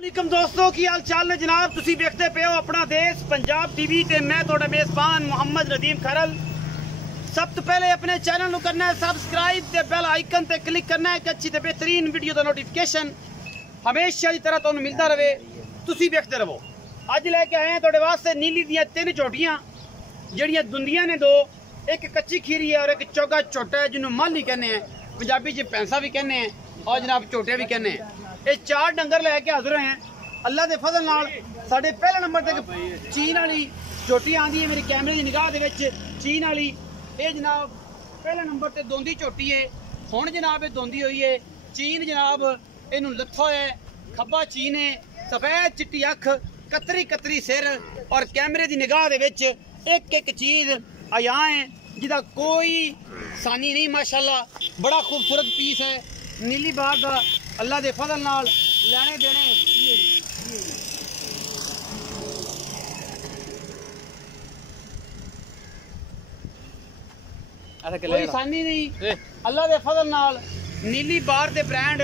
वालेकुम दोस्तों की हाल चाल ने जनाब तुसी देखते पे हो अपना देश पंजाब टीवी ते मैं थोड़ा मेजबान मोहम्मद नदीम खरल। सब तो पहले अपने चैनल को करना है सब्सक्राइब ते बेल आइकन ते क्लिक करना है कि अच्छी ते बेहतरीन वीडियो का नोटिफिकेशन हमेशा की तरह तुहानू मिलता रहे। तुसी देखते रहो। अज लैके आए हैं थोड़े वास्ते नीली दियां 3 झोटियां जड़ियां दुंदियां ने 2, एक कच्ची खीरी है और एक चौगा छोटा है जिन्होंने माली कहने हैं, पंजाबी च पैंसा भी कहने हैं और जनाब झोटे भी कहने हैं। ये 4 डंगर लैके हाजिर हैं अल्लाह के फजल नाल। साडे पहले नंबर तक चीन वाली झोटी आंदी है मेरे कैमरे की निगाह दे विच चीन वाली। ये जनाब पहले नंबर ते दोंदी झोटी है। हुण जनाब ये दोंदी हुई है चीन जनाब इनू लत्था है खब्बा चीन है, सफेद चिट्टी अख, कतरी कतरी सिर और कैमरे की निगाह दे विच एक एक चीज आया है जिदा कोई सानी नहीं। माशाल्लाह बड़ा खूबसूरत पीस है नीली बार का अल्लाह के फजल नाल लेने देने कोई सानी नहीं। अल्लाह के फजल नाल नीली बार के ब्रांड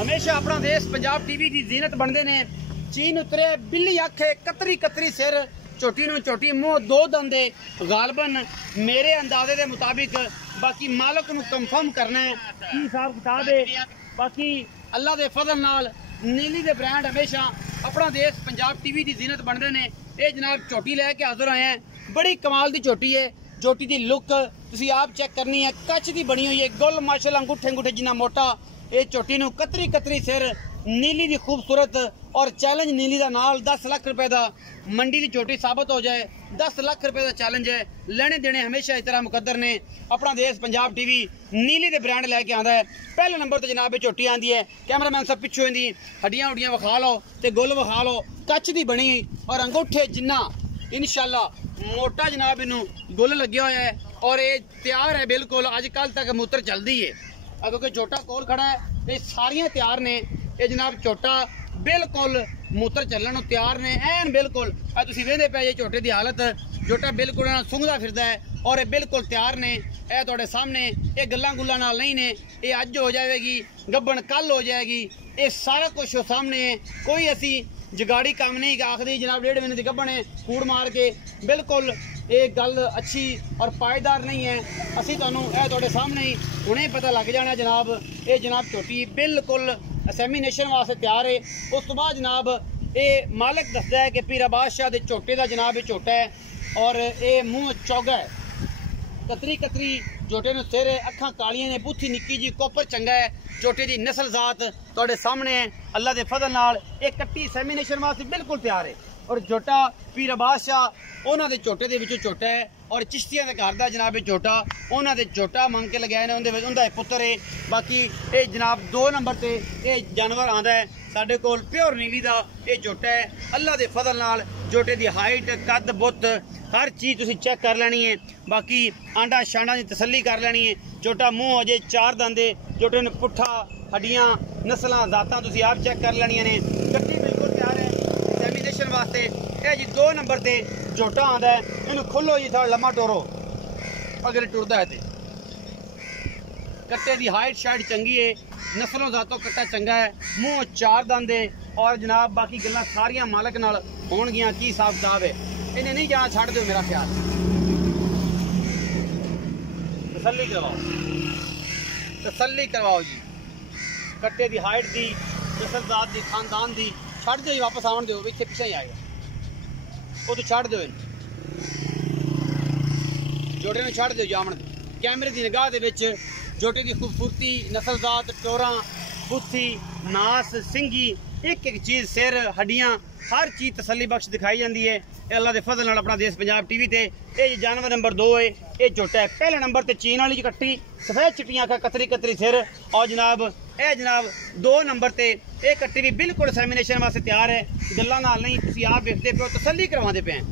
हमेशा अपना देश पंजाब टीवी की जीनत बनते ने। चीन उतरे बिल्ली अख है, कतरी कतरी सिर, झोटी नूं झोटी मुंह, 2 दंदे गालबन मेरे अंदाजे के मुताबिक। बाकी मालक नूं कंफर्म करना है की हिसाब किताब है। बाकी अल्लाह के फजल नाल नीली दे ब्रांड हमेशा अपना देश पंजाब टीवी की जीनत बनते हैं। ये जनाब झोटी लैके हाजिर आए हैं, बड़ी कमाल की झोटी है। झोटी की लुक तुसी आप चेक करनी है, कच की बनी हुई है, गुल माशाल्लाह अंगूठे अंगूठे जिन्ना मोटा। ये झोटी नूं कतरी कतरी सिर, नीली की खूबसूरत और चैलेंज नीली का नाल 10 लाख रुपए का मंडी की झोटी साबित हो जाए। 10 लाख रुपए का चैलेंज है, लेने देने हमेशा इस तरह मुकद्दर ने। अपना देश पंजाब टीवी नीली के ब्रांड लैके आता है। पहले नंबर पर जनाब झोटी आती है, कैमरामैन सब पिछू आती, हड्डियां हुड्डियां विखा लो तो गुल विखा लो, कच की बनी और अंगूठे जिन्ना इंशाल्लाह मोटा जनाब इनू गुल लगे हुआ है और ये तैयार है बिल्कुल। अजकल तक मूत्र चलती है क्योंकि झोटा कोल खड़ा है, ये सारियां तैयार ने। ये जनाब झोटा बिल्कुल मूत्र चलन तैयार ने एन बिल्कुल। तुसीं वेंदे पे झोटे की हालत, झोटा बिल्कुल सुंघदा फिरदा है और ये बिल्कुल तैयार ने। यह तुहाडे सामने ये गल्लां गुल्लां नाल नहीं ने, ये अज हो जाएगी गब्बन कल हो जाएगी, ये सारा कुछ सामने है। कोई असी जगाड़ी काम नहीं कि आखदी जनाब 1.5 महीने की गब्बन है कूड़ मार के, बिल्कुल ये गल अच्छी और पायदार नहीं है। असी तुहानूं यह तुहाडे सामने ही हुणे पता लग जाना जनाब। ये जनाब झोटी बिल्कुल असैमीनेशन वास्ते तैयार है। उस तो बाद जनाब ये मालिक दसदा है कि पीरा बादशाह के झोटे का जनाब ये झोटा है और ये मुँह चौगा है, कतरी कतरी झोटे नूं सिर है, अखां कालियां ने, बूथी निक्की जी, कोपर चंगा है। झोटे की नस्ल जात तुहाडे सामने है अल्लाह के फजल नाल। ये कट्टी सैमीनेशन वास्ते बिल्कुल तैयार है और झोटा पीरा बादशाह उन्होंने झोटे के झोटा है और चिश्तियां के घर का जनाब झोटा उन्होंने झोटा मंग के लगाए ने, उनका पुत्र है। बाकी ये जनाब 2 नंबर से ये जानवर आता है साढ़े कोल प्योर नीली का ये झोटा है। अल्लाह के फजल नाल झोटे की हाइट, कद, बुत हर चीज़ तुसी चेक कर लेनी है। बाकी आंडा शांडा की तसल्ली कर लेनी है। झोटा मुँह अजे 4 दंदे, झोटे ने पुट्ठा, हड्डियां, नस्लां, जातां तुसी आप चेक कर लेनिया ने। कट्टी बिल्कुल तैयार है सैमीनेशन वास्ते। यह जी 2 नंबर से झोटा आता है, इन्हू खोलो जी थोड़ा लम्मा टोरो अगर टुरदा है तो। कट्टे की हाइट शाइट चंगी है, नस्लों जातों कट्टा चंगा है, मुँह 4 दंदे और जनाब बाकी गल्लां सारियां मालक नाल होणगियां। की हिसाब किताब है इन्हें नहीं जाना छड़ दो मेरा ख्याल। तसल्ली करवाओ जी, कट्टे की हाइट की, नस्ल जात की, खानदान की छड़ दो जी, वापस आवन दो, इतने पिछले ही आएगा वो तो छड़ दो। जोटे ने छड़ दो जामन दो। कैमरे की निगाह दे विच जोटे की खूबसूरती, नस्ल जात, टोरा, बुत्थी, नास, सिंगी, एक एक चीज़, सिर, हड्डियां, हर चीज़ तसल्ली बख्श दिखाई जाती है। अल्लाह के फजल नाल अपना देश पंजाब टीवी ते ये जानवर नंबर 2 है, ये झोटा है। पहले नंबर ते चीन वाली कट्टी, सफेद चिट्टियां अखां, कतरी कतरी सिर और जनाब यह जनाब 2 नंबर ते ये कट्टी भी बिल्कुल सैमीनेशन वास्ते तैयार है। गल्लां नाल नहीं, तुसीं आप देखते पे हो, तसल्ली करवाते पे हैं,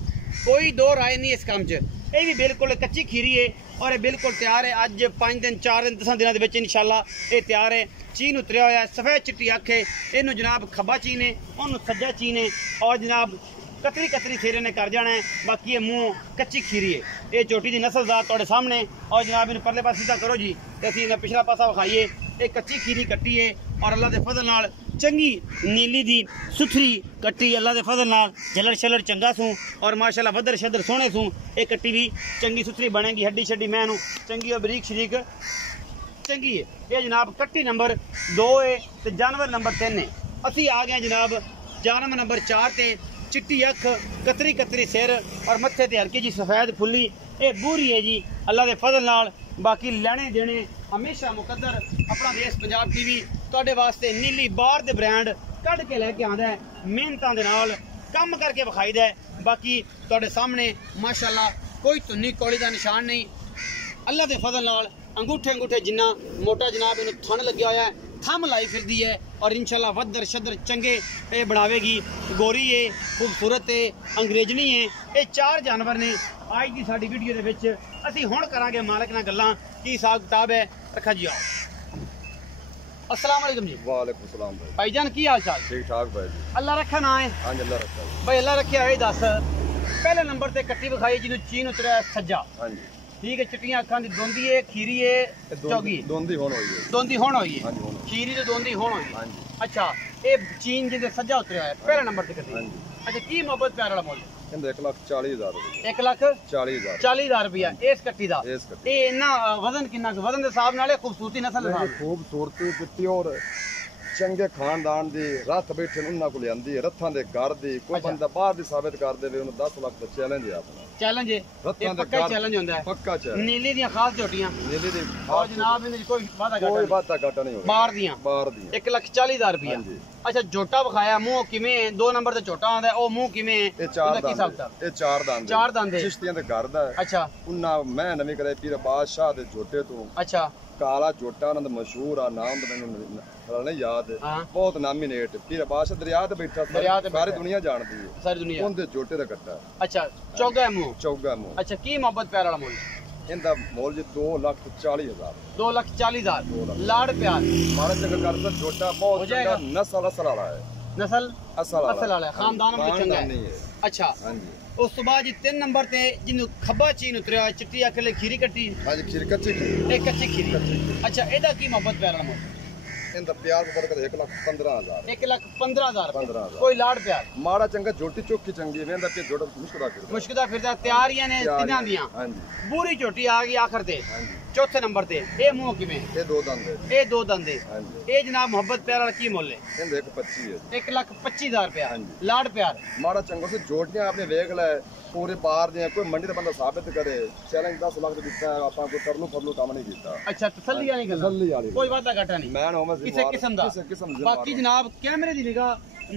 कोई 2 राय नहीं इस काम च। ये भी बिल्कुल कच्ची खीरी है और ये बिल्कुल तैयार है। अज 5 दिन 4 दिन 10 दिनों के इंशाल्लाह ये तैयार है। चीन उतरिया हुआ है, सफेद चिट्टी अख है, इनू जनाब खब्बा चीन है, उन्होंने सज्जा चीन है और जनाब कतरी कतरी सिरे ने कर जाना है। बाकी ये मुँह कच्ची खीरी है। ये झोटी की नस्ल जात तुहाडे सामने और जनाब इन परले पास सीधा करो जी, असीं पिछला पासा विखाइए। ये कच्ची खीरी कट्टी है और अल्लाह के फजल नाल चंगी नीली दी सुथरी कट्टी अल्लाह दे फजल नाल झलर शलर चंगा सूं और माशाल्लाह वदर शदर सोहने सूं ये कट्टी भी चंगी सुथरी बनेगी हड्डी शड्डी मैनू चंगी और बरीक शरीक चंगी है। ये जनाब कट्टी नंबर 2 है तो जानवर नंबर 3 है। असी आ गए जनाब जानवर नंबर 4 ते चिट्टी अख कतरी कतरी सिर और मत्थे ते हल्की जी सफेद फुल्ली ये बूरी है जी अल्लाह दे फजल नाल। बाकी लेने देने हमेशा मुकद्दर अपना देश पंजाब टीवी तुहाडे वास्ते नीली बार दे ब्रांड कढ़ के लैके आंदा है मेहनतां दे नाल काम करके विखाईदा है। बाकी तुहाडे सामने माशाल्लाह कोई धुन्नी कौड़ी दा निशान नहीं अल्लाह दे फजल नाल अंगूठे अंगूठे जिन्ना मोटा जनाब इन्हूं थन लग्या होया है थम लाई फिरदी है और इंशाल्लाह वदर शदर चंगे ये बनावेगी गोरी है खूबसूरत है अंग्रेजनी है। ये 4 जानवर ने आज की साडी वीडियो दे विच असीं हुण करांगे मालक नाल गल्लां की हिसाब किताब है रखा जी। आओ अस्सलाम वालेकुम जी। वालेकुम सलाम भाई। भाईजान की हाल चाल? ठीक ठाक भाई जी। अल्लाह रखा ना है? हां जी अल्लाह रखा भाई अल्लाह रखिया है। दस पहले नंबर ते कट्टी विखाई जिन्हों चीन उतरिया सज्जा। हां जी ठीक है चिट्टियां अखां दी दोंदी है खीरी है चौगी दोंदी होण होई है। दोंदी होण होई है हां जी होण खीरी ते दोंदी होण होई। हां जी अच्छा ये चीन जिंदे सज्जा उतरिया है पहले नंबर ते कट्टी। हां जी अच्छा की मोहब्बत प्यार वाला मोल? इंदे 1,40,000 रुपए 1,40,000 रुपया इस कट्टी दा। इस कट्टी ये इन्ना वजन किन्ना वजन दे हिसाब नाल खूबसूरती नस्ल दे हिसाब खूबसूरती पिट्टी और चंगे खानदान दी रथ बैठे उन्हां को लियांदी है रथां दे घर दी कोई अच्छा। बंदा बाहर दी साबित कर देवे उन्हें 10 लाख दा चैलेंज है अपना चैलेंज है रथां ये दे पक्का घर चैलेंज होंदा है पक्का चैलेंज नीली दी खास झोटियां नीली दी और जनाब इनदी कोई वादा कोई घाटा बात घाटा नहीं होगा बाहर दियां बाहर दी 1,40,000 रुपया। हां जी अच्छा झोटा विखाया मुंह किवें 2 नंबर ते झोटा आंदा ओ मुंह किवें ये ਉਹਦਾ 4 ਕੀ ਹਿਸਾਬ दांद ये 4 दांद चार दांद है। चिश्तियां दे घर दा है। अच्छा उन्ना मैं नवी करे पीर बादशाह दे झोटे तो अच्छा काला झोटा उन्हां दा मशहूर आ नाम तो मैनूं नहीं याद है हाँ बहुत नामी नेट पीर बादशाह दरिया ते बैठा दरिया ते सारी बैठा। दुनिया जानदी है सारी दुनिया उनदे झोटे दा कट्टा अच्छा चौगा है मुंह। चौगा मुंह अच्छा की मोहब्बत प्यार वाला मोल? इंदा मोल जी 2,40,000 2,40,000 लाड़ प्यार मारा चंगा करदा झोटा हो बहुत जाएगा। चंगा नस्ल असल वाला है नस्ल असल वाला है खानदान में चंगा नहीं है। है अच्छा हां जी उस तो बाद जी 3 नंबर ते जिन्नू खब्बा चीन उतरिया चिट्टी अखले खीरी कट्टी हां जी खीर कच्ची एक कच्ची खीरी। अच्छा एदा की मोहब्बत प्यार वाला मोल? इंदा प्यार को बरकत 1,15,000 1,15,000 कोई लाड़ प्यार मारा चंगा झोटी चोखी चंगी वेंदा पे झोटा मुश्किल फिर मुश्किल फिरदा तैयारियां ने तिन्हां दियां हां जी पूरी झोटी आ गई आखिर ते हां जी चौथे नंबर ते ए मुंह किवें ये 2 दांद है ए 2 दंदे हां जी ए जनाब मोहब्बत प्यार वाला की मोल है? इंदे 1,25 है 1,25,000 रुपया हां जी लाड़ प्यार। माड़ा चंगा से जोड़ियां आपने वेख ले पूरे बाहर दे कोई मंडी दा बंदा साबित करे चैलेंज 10 लाख दिता है आपा कोई करलू फरलू काम नहीं कीता। अच्छा तसल्ली वाली गल तसल्ली वाली कोई वादा घाटा नहीं मैं होवे किसी किस्म दा। बाकी जनाब कैमरे दी निगाह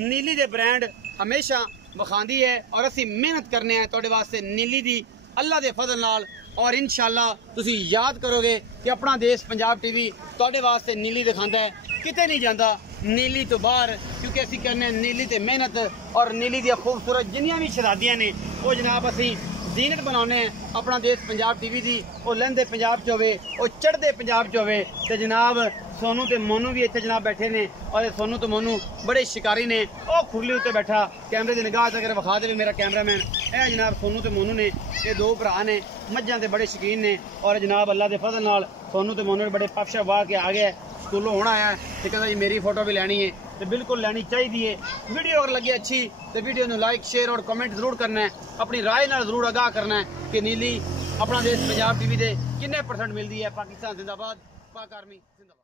नीली दे ब्रांड हमेशा बखांदी है और असी मेहनत करने हैं तुहाडे वास्ते नीली दी अल्लाह दे फजल नाल और इंशाल्लाह तुसी याद करोगे कि अपना देश पंजाब टीवी तुहाडे वास्ते नीली दिखांदा है किते नहीं जाता नीली तो बाहर क्योंकि असी करने नीली ते मेहनत और नीली दी खूबसूरत जिन्नियां भी शरादियां ने वो जनाब असी जीनत बनाने अपना देश पंजाब टीवी दी वो लहंदे पंजाब च होवे वो चढ़दे पंजाब च होवे ते जनाब सोनू ते मोनू भी इत्थे जनाब बैठे ने और सोनू ते मोनू बड़े शिकारी ने ओ खुरली उत्ते बैठा कैमरे दी निगाह अगर विखा दे मेरा कैमरामैन ए जनाब सोनू ते मोनू ने ये 2 भरा ने मज्जां दे बड़े शकीन ने और जनाब अल्लाह दे फजल नाल सोनू ते मोनू बड़े पफशा वाह के आ गए स्कूलों होना आया ते कहंदा जी मेरी फोटो भी लैनी है तो बिल्कुल लैनी चाहिए। वीडियो अगर लगे अच्छी तो वीडियो को लाइक शेयर और कमेंट जरूर करना है अपनी राय नाल जरूर आगाह करना है कि नीली अपना देश पंजाब टीवी दे कितने % मिलती है। पाकिस्तान जिंदाबाद पाक आर्मी जिंदाबाद।